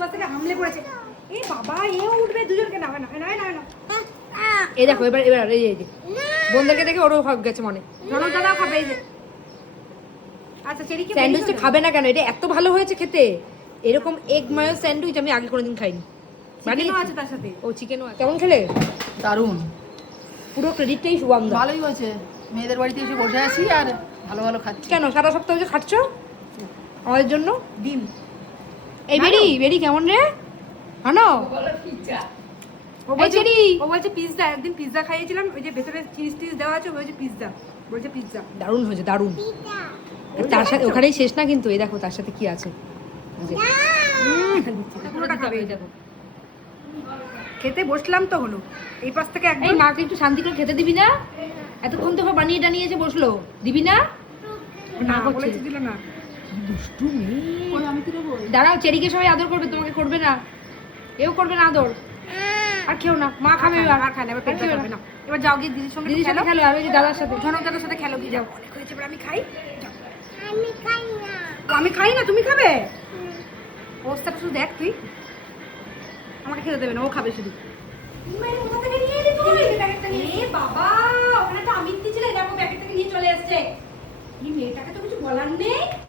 দুপাশ থেকে হামলে পড়েছে। এ বাবা, এও উঠবে দুজনকে। না না না না না, এই দেখো এবার এবার এই যে বোনদেরকে দেখে ওরও ভাব গেছে মনে। জনক দাদাও খাবে। এই যে আচ্ছা, চেরিকে স্যান্ডউইচটা খাবে না কেন? এটা এত ভালো হয়েছে খেতে। এরকম এগ মায়ো স্যান্ডউইচ আমি আগে কোনোদিন খাইনি। বানিয়ে আছে তার সাথে। ও চিকেনও আছে। কেমন খেলে? দারুণ, পুরো ক্রেডিটটাই শুভম দা। ভালোই হয়েছে। মেয়েদের বাড়িতে এসে বসে আছি আর ভালো ভালো খাচ্ছি। কেন সারা সপ্তাহ যে খাচ্ছ আমাদের জন্য? ডিম। এই বেরি বেরি কেমন রে? হানো ও বলছে পিৎজা। একদিন পিৎজা খাইয়েছিলাম, ওই যে ভেতরে চিজ টিজ দেওয়া আছে, ওই যে পিৎজা বলছে। পিৎজা দারুণ হয়েছে, দারুণ। তার সাথে ওখানেই শেষ না কিন্তু, এই দেখো তার সাথে কি আছে। এই যে পুরোটা খাবে। এই দেখো, খেতে বসলাম তো হলো। এই পাশ থেকে এই একদম। মাকে একটু শান্তি করে খেতে দিবি না? এতক্ষণ তো বানিয়ে টানিয়ে এসে বসলো, দিবি না? না করছে। বলেছি, দিল না। দুষ্টু মেয়ে। আমি কি দেবো? দাঁড়াও, চেরিকে সবাই আদর করবে, তোমাকে করবে না। এও করবে না আদর। আর খেও না, মা খাবে এবার। আর খায় না, এবার পেট খেও খাবে না। এবার যাও গিয়ে দিদির সঙ্গে দিদির সাথে খেলো। খেলো, আর ওই যে দাদার সাথে। জনক দাদার সাথে খেলো, গিয়ে যাও। অনেক হয়েছে, এবার আমি খাই। আমি খাই না, তুমি খাবে? অবস্থাটা শুধু দেখ তুই। আমাকে খেতে দেবে না, ও খাবে শুধু। এ বাবা, ওখানে তো আমিত্তি ছিল, দেখো প্যাকেট থেকে নিয়ে চলে এসছে। এই মেয়েটাকে তো কিছু বলার নেই।